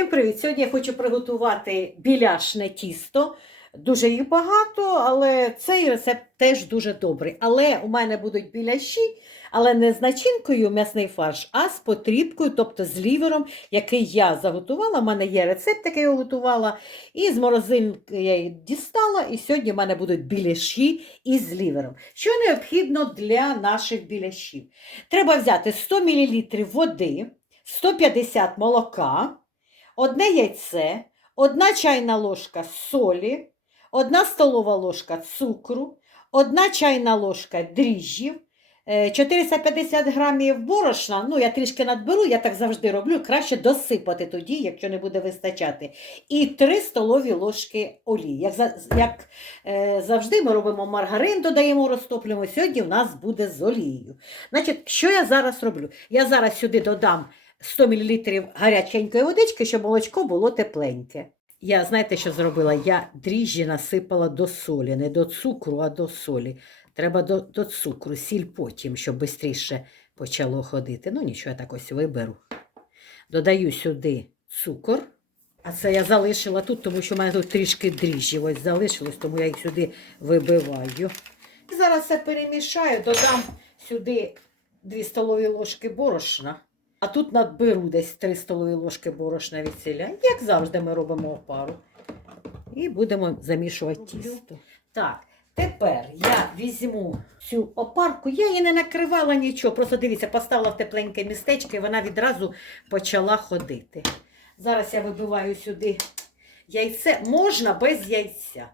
Всім привіт! Сьогодні я хочу приготувати біляшне тісто. Дуже їх багато, але цей рецепт теж дуже добрий. Але у мене будуть біляші, але не з начинкою м'ясний фарш, а з потрібкою, тобто з лівером, який я заготувала. У мене є рецепт, який я готувала. І з морозилки я її дістала. І сьогодні в мене будуть біляші із лівером. Що необхідно для наших біляшів? Треба взяти 100 мл води, 150 молока одне яйце, одна чайна ложка солі, одна столова ложка цукру, одна чайна ложка дріжджів, е, 450 грамів борошна. Ну, я трішки надберу, я так завжди роблю. Краще досипати тоді, якщо не буде вистачати. І 3 столові ложки олії. Як, як е, завжди, ми робимо маргарин, додаємо, розтоплюємо. Сьогодні в нас буде з олією. Значить, що я зараз роблю? Я зараз сюди додам 100 мл гаряченької водички, щоб молочко було тепленьке. Я знаєте, що зробила? Я дріжджі насипала до солі, не до цукру, а до солі. Треба до, до цукру, сіль потім, щоб швидше почало ходити. Ну нічого, я так ось виберу. Додаю сюди цукор. А це я залишила тут, тому що в мене тут трішки дріжджів ось залишилось, тому я їх сюди вибиваю. Зараз все перемішаю, додам сюди 2 столові ложки борошна. А тут надберу десь 3 столові ложки борошна від селя. Як завжди ми робимо опару. І будемо замішувати тісто. Так, тепер я візьму цю опарку. Я її не накривала нічого. Просто дивіться, поставила в тепленьке містечко і вона відразу почала ходити. Зараз я вибиваю сюди яйце. Можна без яйця.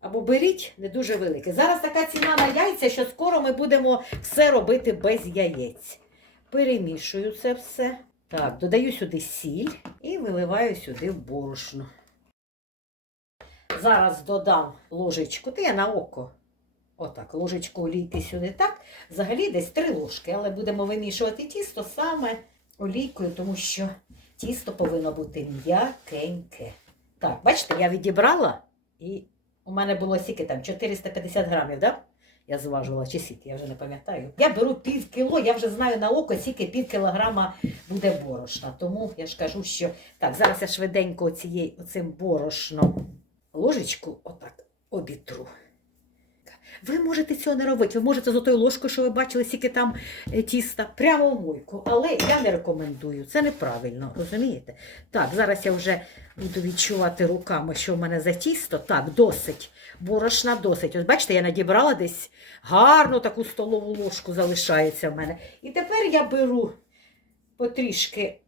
Або беріть не дуже велике. Зараз така ціна на яйця, що скоро ми будемо все робити без яєць. Перемішую це все. Так, додаю сюди сіль і виливаю сюди в борошно. Зараз додам ложечку, та я на око. Отак, ложечку олійки сюди так. Взагалі десь три ложки, але будемо вимішувати тісто саме олійкою, тому що тісто повинно бути м'якеньке. Так, бачите, я відібрала і у мене було скільки там 450 грамів, так? Да? Я зважувала чи скільки, я вже не пам'ятаю. Я беру пів кіло, я вже знаю на око, скільки пів кілограма буде борошна. Тому я ж кажу, що так, зараз я швиденько цієї оцим борошном ложечку отак обітру. Ви можете цього не робити. Ви можете з отою ложкою, що ви бачили, скільки там е, тіста, прямо в мойку. Але я не рекомендую. Це неправильно, розумієте? Так, зараз я вже буду відчувати руками, що в мене за тісто. Так, досить. Борошна досить. Ось бачите, я надібрала десь гарну таку столову ложку залишається в мене. І тепер я беру потрішки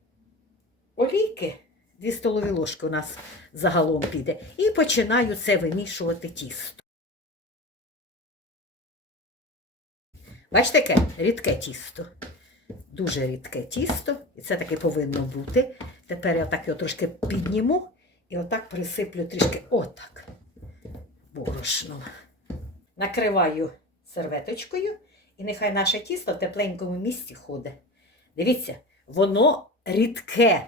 олійки, дві столові ложки у нас загалом піде, і починаю це вимішувати тісто. Бачите, яке рідке тісто. Дуже рідке тісто, і це таки повинно бути. Тепер я так його трошки підніму і отак присиплю трішки отак борошном. Накриваю серветочкою, і нехай наше тісто в тепленькому місці ходить. Дивіться, воно рідке.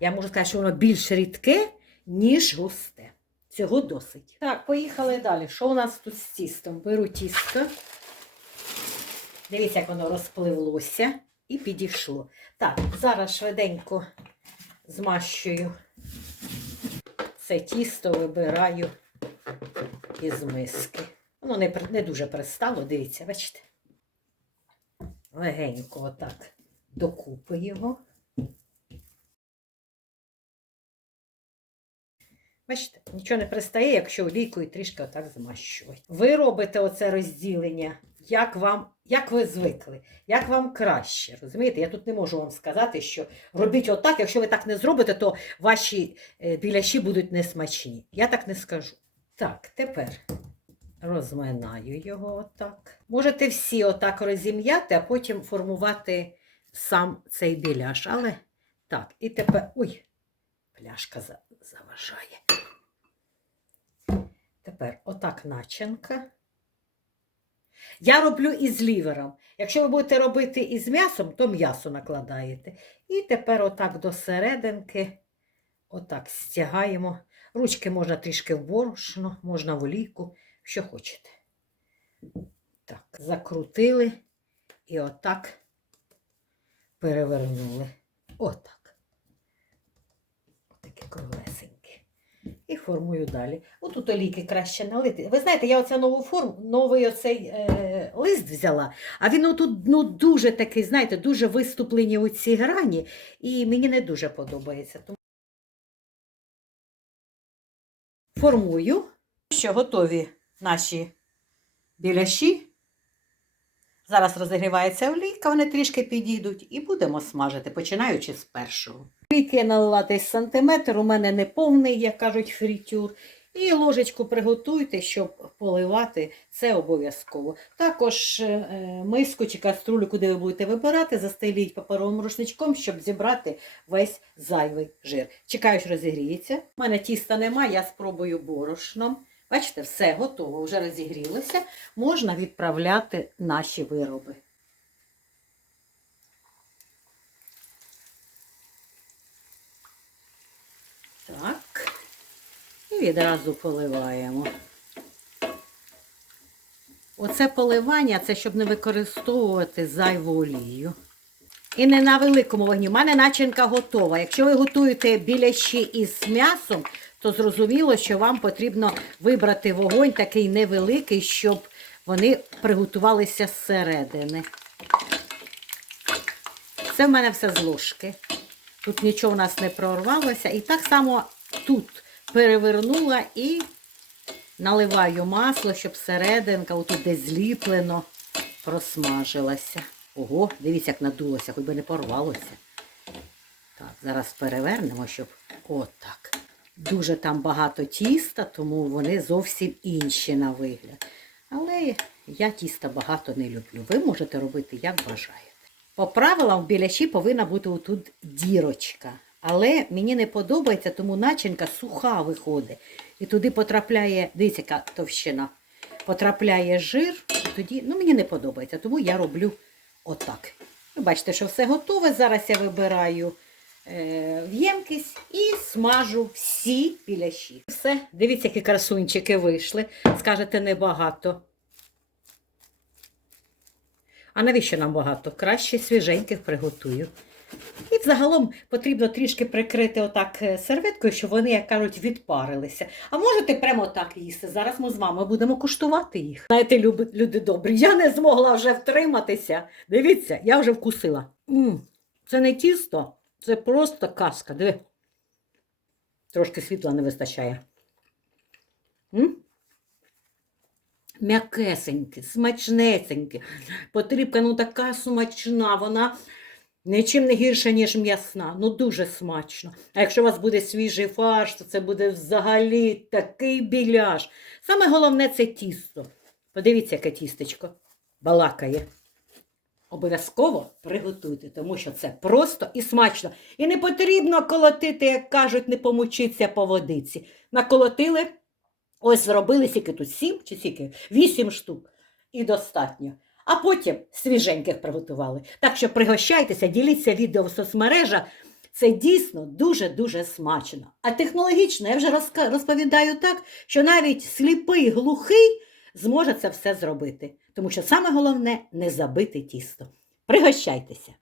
Я можу сказати, що воно більш рідке, ніж густе. Цього досить. Так, поїхали далі. Що у нас тут з тістом? Беру тісто. Дивіться, як воно розпливлося і підійшло. Так, зараз швиденько змащую це тісто, вибираю із миски. Воно не, не дуже пристало, дивіться, бачите? Легенько отак докупи його. Бачите, нічого не пристає, якщо олійкою трішки отак змащувати. Ви робите оце розділення, як вам, як ви звикли, як вам краще. Розумієте, я тут не можу вам сказати, що робіть отак, якщо ви так не зробите, то ваші е, біляші будуть несмачні. Я так не скажу. Так, тепер розминаю його отак. Можете всі отак розім'яти, а потім формувати сам цей біляш. Але так, і тепер. Ой, пляшка заважає. Тепер отак начинка. Я роблю із лівером. Якщо ви будете робити із м'ясом, то м'ясо накладаєте. І тепер отак до серединки, отак стягаємо. Ручки можна трішки в борошно, можна в олійку, що хочете. Так, закрутили і отак перевернули. Отак. Формую далі. Отут олійки краще налити. Ви знаєте, я оце нову форму, новий оцей е, лист взяла, а він отут ну, дуже такий, знаєте, дуже виступлені у ці грані, і мені не дуже подобається. Тому формую, що готові наші біляші. Зараз розігрівається олійка, вони трішки підійдуть і будемо смажити, починаючи з першого. Я десь сантиметр, у мене не повний, як кажуть, фрітюр. І ложечку приготуйте, щоб поливати, це обов'язково. Також е, миску чи каструлю, куди ви будете вибирати, застеліть паперовим рушничком, щоб зібрати весь зайвий жир. Чекаю, що розігріється. У мене тіста немає, я спробую борошном. Бачите, все готово, вже розігрілося. Можна відправляти наші вироби. Так. І відразу поливаємо. Оце поливання, це щоб не використовувати зайву олію. І не на великому вогні. У мене начинка готова. Якщо ви готуєте біляші із м'ясом, то зрозуміло, що вам потрібно вибрати вогонь такий невеликий, щоб вони приготувалися зсередини. Це в мене все з ложки. Тут нічого у нас не прорвалося. І так само тут перевернула і наливаю масло, щоб серединка, отут десь зліплено, просмажилася. Ого, дивіться, як надулося, хоч би не порвалося. Так, зараз перевернемо, щоб отак. Дуже там багато тіста, тому вони зовсім інші на вигляд. Але я тіста багато не люблю. Ви можете робити, як бажаєте. По правилам в біляші повинна бути отут дірочка. Але мені не подобається, тому начинка суха виходить. І туди потрапляє, дивіться, яка товщина. Потрапляє жир, і тоді, ну мені не подобається, тому я роблю отак. Ви бачите, що все готове. Зараз я вибираю е, в ємкість і смажу всі біляші. Все, дивіться, які красунчики вийшли. Скажете, небагато. А навіщо нам багато? Краще свіженьких приготую. І взагалом потрібно трішки прикрити отак е, серветкою, щоб вони, як кажуть, відпарилися. А можете прямо так їсти. Зараз ми з вами будемо куштувати їх. Знаєте, люди, добрі, я не змогла вже втриматися. Дивіться, я вже вкусила. м це не тісто, це просто казка. Диви. Трошки світла не вистачає. м М'якесенькі, смачнесенькі. Потрібка ну така смачна, вона нічим не гірша, ніж м'ясна. Ну дуже смачно. А якщо у вас буде свіжий фарш, то це буде взагалі такий біляш. Саме головне це тісто. Подивіться, яке тістечко балакає. Обов'язково приготуйте, тому що це просто і смачно. І не потрібно колотити, як кажуть, не помучиться по водиці. Наколотили. Ось зробили скільки тут сім чи скільки? Вісім штук. І достатньо. А потім свіженьких приготували. Так що пригощайтеся, діліться відео в соцмережах. Це дійсно дуже-дуже смачно. А технологічно я вже розповідаю так, що навіть сліпий, глухий зможе це все зробити. Тому що саме головне не забити тісто. Пригощайтеся!